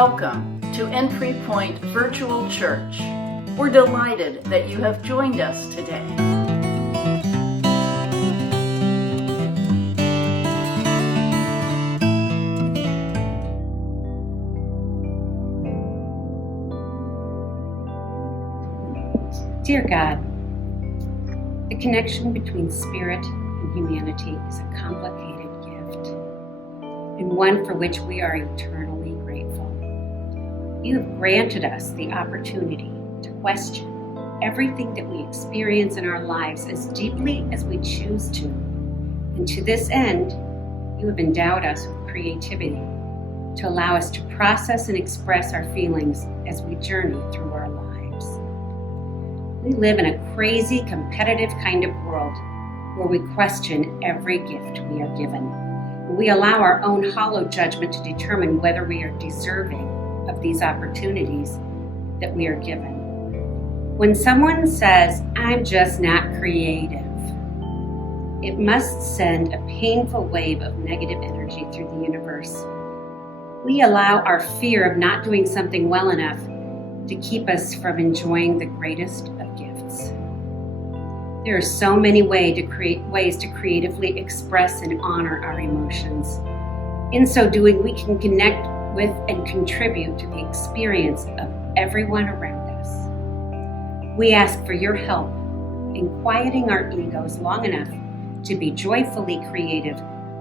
Welcome to Entry Point Virtual Church. We're delighted that you have joined us today. Dear God, the connection between spirit and humanity is a complicated gift, and one for which we are eternally grateful. You have granted us the opportunity to question everything that we experience in our lives as deeply as we choose to. And to this end, you have endowed us with creativity to allow us to process and express our feelings as we journey through our lives. We live in a crazy, competitive kind of world where we question every gift we are given. We allow our own hollow judgment to determine whether we are deserving of these opportunities that we are given. When someone says, "I'm just not creative," it must send a painful wave of negative energy through the universe. We allow our fear of not doing something well enough to keep us from enjoying the greatest of gifts. There are so many ways to creatively express and honor our emotions. In so doing, we can connect with and contribute to the experience of everyone around us. We ask for your help in quieting our egos long enough to be joyfully creative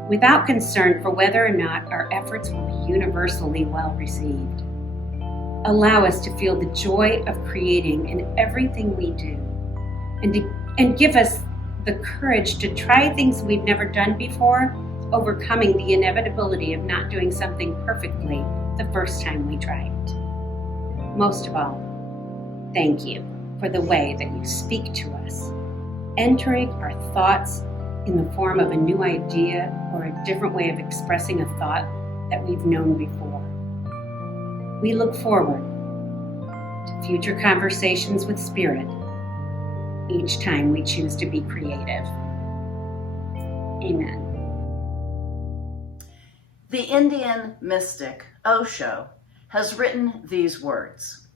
without concern for whether or not our efforts will be universally well received. Allow us to feel the joy of creating in everything we do, and give us the courage to try things we've never done before, overcoming the inevitability of not doing something perfectly the first time we try it. Most of all, thank you for the way that you speak to us, entering our thoughts in the form of a new idea or a different way of expressing a thought that we've known before. We look forward to future conversations with Spirit each time we choose to be creative. Amen. The Indian mystic Osho has written these words: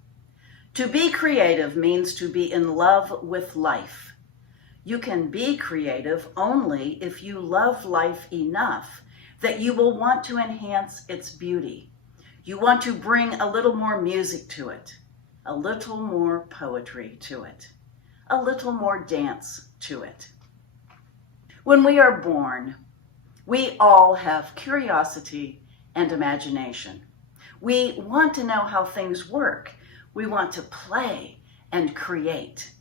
"To be creative means to be in love with life. You can be creative only if you love life enough that you will want to enhance its beauty. You want to bring a little more music to it, a little more poetry to it, a little more dance to it." When we are born, we all have curiosity and imagination. We want to know how things work. We want to play and create.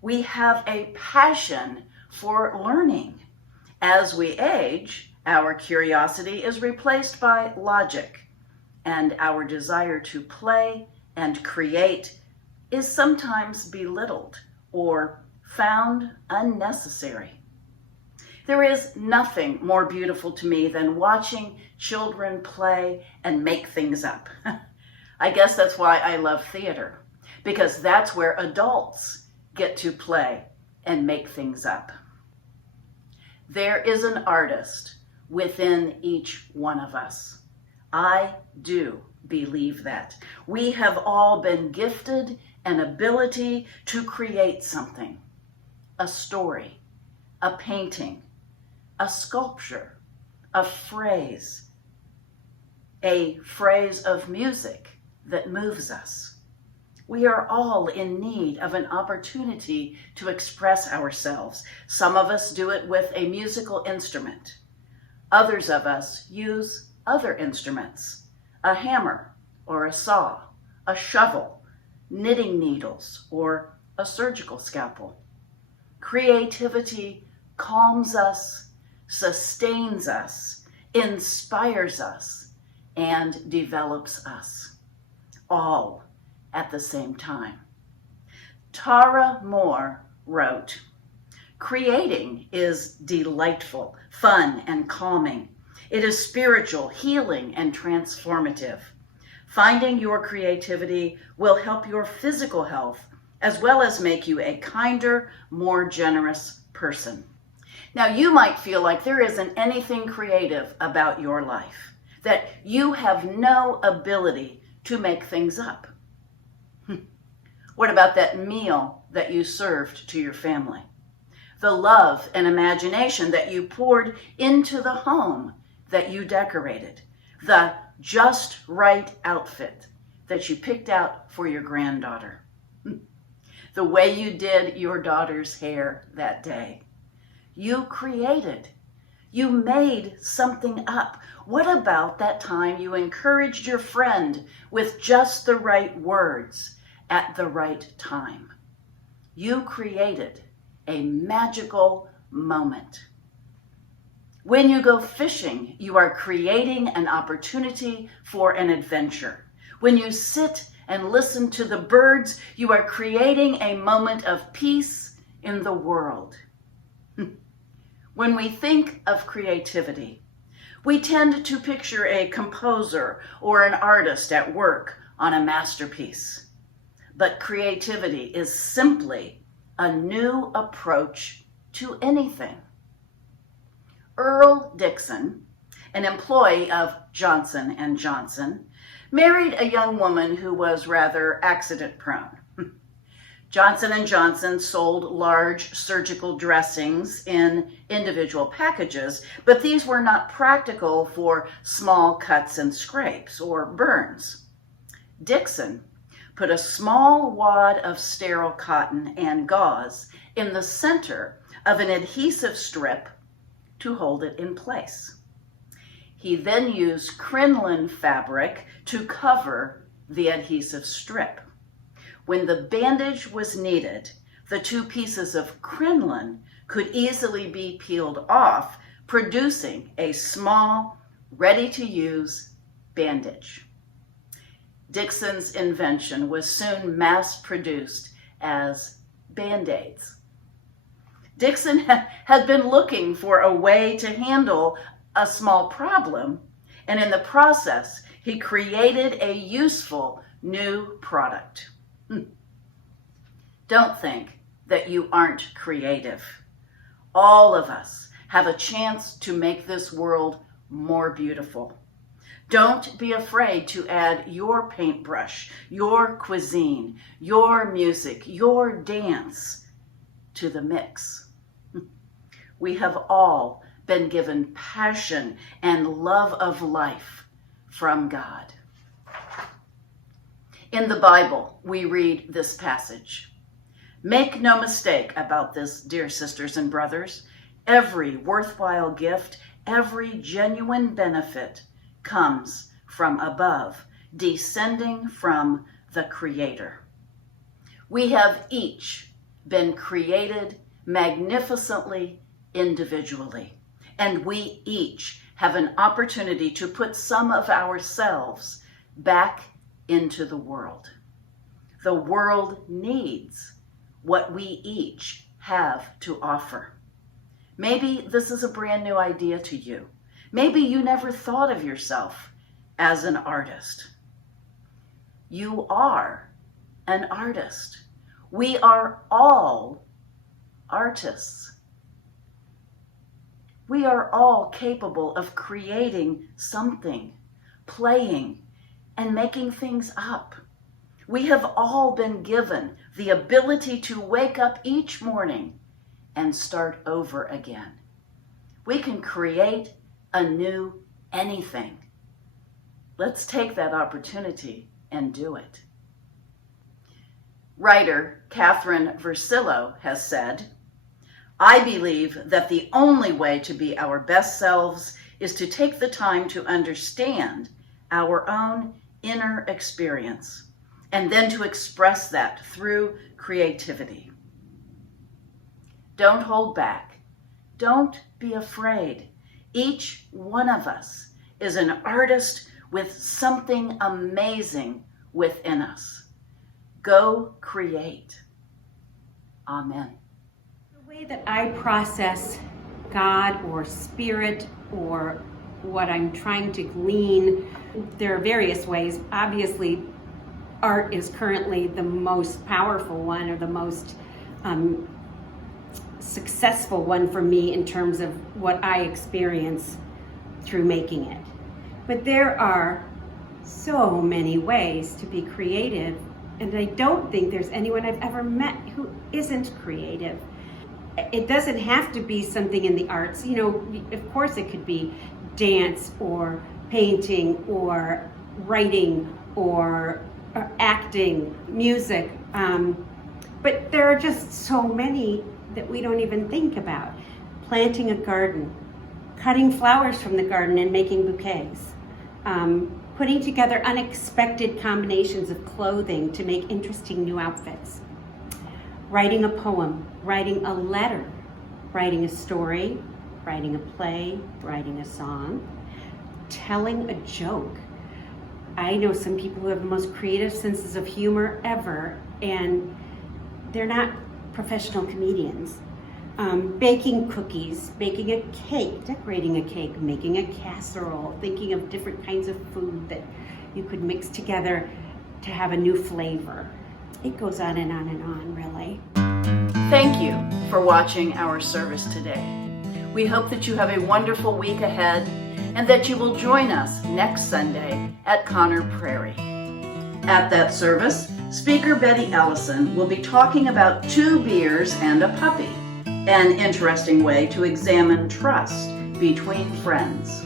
We have a passion for learning. As we age, our curiosity is replaced by logic, and our desire to play and create is sometimes belittled or found unnecessary. There is nothing more beautiful to me than watching children play and make things up. I guess that's why I love theater, because that's where adults get to play and make things up. There is an artist within each one of us. I do believe that. We have all been gifted an ability to create something, a story, a painting, a sculpture, a phrase of music that moves us. We are all in need of an opportunity to express ourselves. Some of us do it with a musical instrument. Others of us use other instruments, a hammer or a saw, a shovel, knitting needles, or a surgical scalpel. Creativity calms us, sustains us, inspires us, and develops us, all at the same time. Tara Moore wrote, "Creating is delightful, fun, and calming. It is spiritual, healing, and transformative. Finding your creativity will help your physical health as well as make you a kinder, more generous person." Now, you might feel like there isn't anything creative about your life, that you have no ability to make things up? What about that meal that you served to your family? The love and imagination that you poured into the home that you decorated? The just right outfit that you picked out for your granddaughter? The way you did your daughter's hair that day? You created. You made something up. What about that time you encouraged your friend with just the right words at the right time? You created a magical moment. When you go fishing, you are creating an opportunity for an adventure. When you sit and listen to the birds, you are creating a moment of peace in the world. When we think of creativity, we tend to picture a composer or an artist at work on a masterpiece. But creativity is simply a new approach to anything. Earl Dixon, an employee of Johnson & Johnson, married a young woman who was rather accident-prone. Johnson & Johnson sold large surgical dressings in individual packages, but these were not practical for small cuts and scrapes or burns. Dixon put a small wad of sterile cotton and gauze in the center of an adhesive strip to hold it in place. He then used crinoline fabric to cover the adhesive strip. When the bandage was needed, the two pieces of crinoline could easily be peeled off, producing a small, ready-to-use bandage. Dixon's invention was soon mass-produced as Band-Aids. Dixon had been looking for a way to handle a small problem, and in the process, he created a useful new product. Don't think that you aren't creative. All of us have a chance to make this world more beautiful. Don't be afraid to add your paintbrush, your cuisine, your music, your dance to the mix. We have all been given passion and love of life from God. In the Bible, we read this passage. Make no mistake about this, dear sisters and brothers. Every worthwhile gift, every genuine benefit comes from above, descending from the Creator. We have each been created magnificently individually, and we each have an opportunity to put some of ourselves back into the world. The world needs what we each have to offer. Maybe this is a brand new idea to you. Maybe you never thought of yourself as an artist. You are an artist. We are all artists. We are all capable of creating something, playing, and making things up. We have all been given the ability to wake up each morning and start over again. We can create a new anything. Let's take that opportunity and do it. Writer Catherine Versillo has said, I believe that the only way to be our best selves is to take the time to understand our own inner experience and then to express that through creativity. Don't hold back. Don't be afraid. Each one of us is an artist with something amazing within us. Go create. Amen. The way that I process God or spirit or what I'm trying to glean, there are various ways. Obviously, art is currently the most powerful one, or the most successful one for me in terms of what I experience through making it. But there are so many ways to be creative, and I don't think there's anyone I've ever met who isn't creative. It doesn't have to be something in the arts. You know, of course it could be dance or painting or writing or acting, music. But there are just so many that we don't even think about. Planting a garden, cutting flowers from the garden and making bouquets, putting together unexpected combinations of clothing to make interesting new outfits, writing a poem, writing a letter, writing a story, writing a play, writing a song, telling a joke. I know some people who have the most creative senses of humor ever, and they're not professional comedians. Baking cookies, baking a cake, decorating a cake, making a casserole, thinking of different kinds of food that you could mix together to have a new flavor. It goes on and on and on, really. Thank you for watching our service today. We hope that you have a wonderful week ahead and that you will join us next Sunday at Conner Prairie. At that service, Speaker Betty Ellison will be talking about 2 beers and a puppy, an interesting way to examine trust between friends.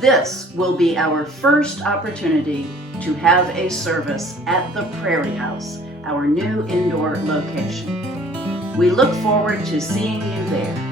This will be our first opportunity to have a service at the Prairie House, our new indoor location. We look forward to seeing you there.